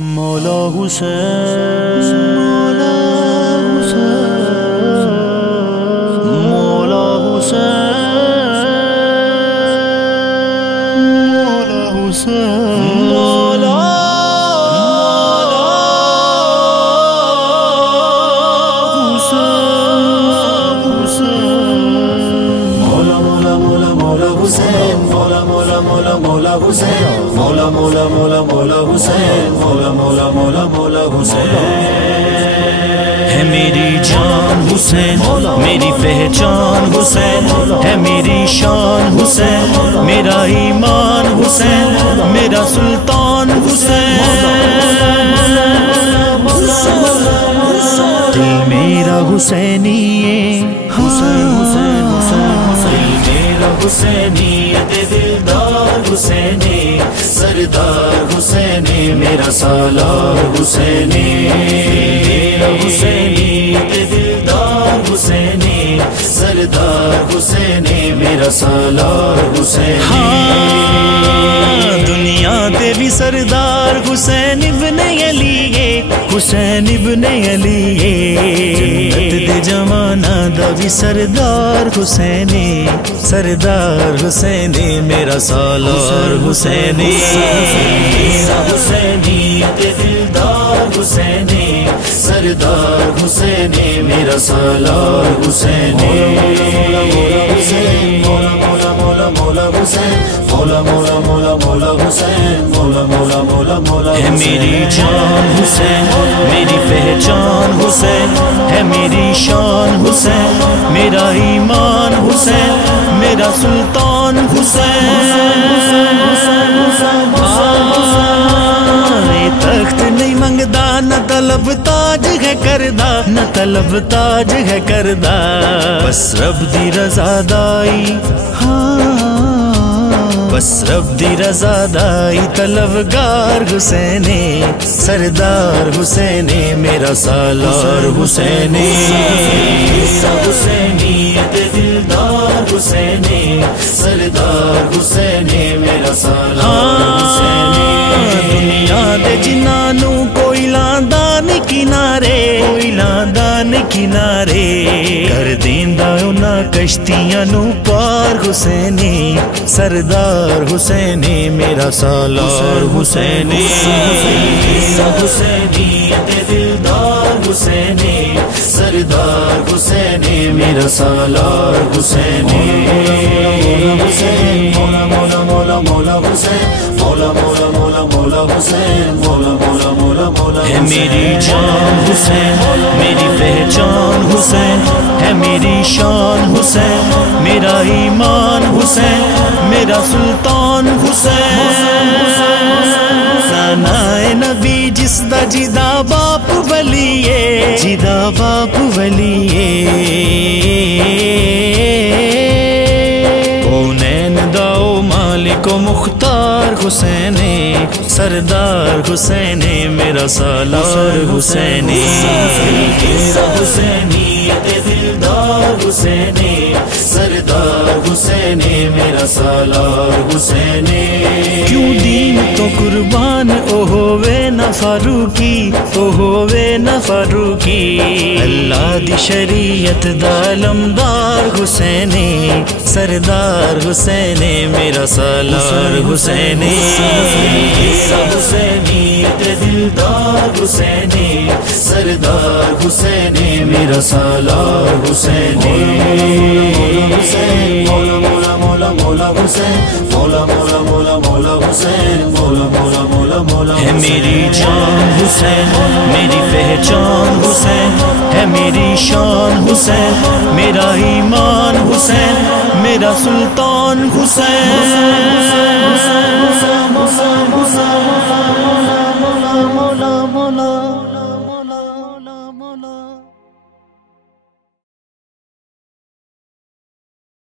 مولا حسین مولا حسین مولا حسین مولا حسین مولا حسین مولا مولا مولا مولا حسین مولا مولا مولا مولا حسین مولا مولا مولا مولا حسین ہے میری جان حسین میری پہچان حسین ہے میری شان حسین میرا ایمان حسین میرا سلطان حسین دل میرا حسینی حسین حسین حسین حسین میرا حسینی دلدار حسینی سردار حسینی میرا سالار حسینی میرا حسینی دلدار حسینی سردار حسینی میرا سالار حسینی دنیا دے بھی سردار حسین ابن علی حسین ابن علی جنت دے زمانہ دا بھی سردار حسینی سردار حسینی میرا سالار حسینی میرا حسینی دلدار حسینی سردار حسینی میرا سالار حسینی مولا مولا مولا مولا حسین مولا مولا مولا مولا حسین مولا مولا مولا مولا ہے میری جان حسین میری پہچان حسین ہے میری شان حسین میرا ایمان حسین میرا سلطان حسین تخت نہیں منگدا نہ طلب تاج ہے کردہ نہ طلب تاج ہے کردہ بس رب دی رضا دائی بس رب دی رضا دائی طلبگار حسینی سردار حسینی میرا سالار حسینی میرا حسینی دلدار حسینی سردار حسینی میرا سالار حسینی دنیا دے جنانو کوئی لاندان کنارے کوئی لاندان کنارے کر دیندا انہاں کشتیاں نو پار حسینی سردار حسینی میرا سالار حسینی میرا حسینی دلدار حسینی سردار حسینی میرا سالار حسینی مولا مولا مولا مولا حسین مولا مولا مولا مولا حسین مولا مولا مولا مولا ہے میری جان حسین میری پہچان حسین ہے میری شان حسین میرا ایمان حسین میرا سلطان حسین ثنائے نبی جس دا جدا باپ ولیے جدا باپ ولیے کونین داؤ مالک و مختار حسینی سردار حسینی میرا سالار حسینی میرا حسینی دلدار حسینی سردار حسینی میرا سالار حسینی کیوں دین تو قربان او ہووے نہ فاروقی او ہووے نہ فاروقی اللہ دی شریعت دا علمدار حسینی سردار حسینی میرا سالار حسینی میرا حسینی دلدار حسینی سردار حسینی میرا سالار حسینی مولا مولا مولا مولا حسین مولا مولا مولا مولا حسین مولا مولا مولا مولا ہے میری جان حسین میری پہچان حسین ہے میری شان حسین میرا ایمان حسین میرا سلطان حسین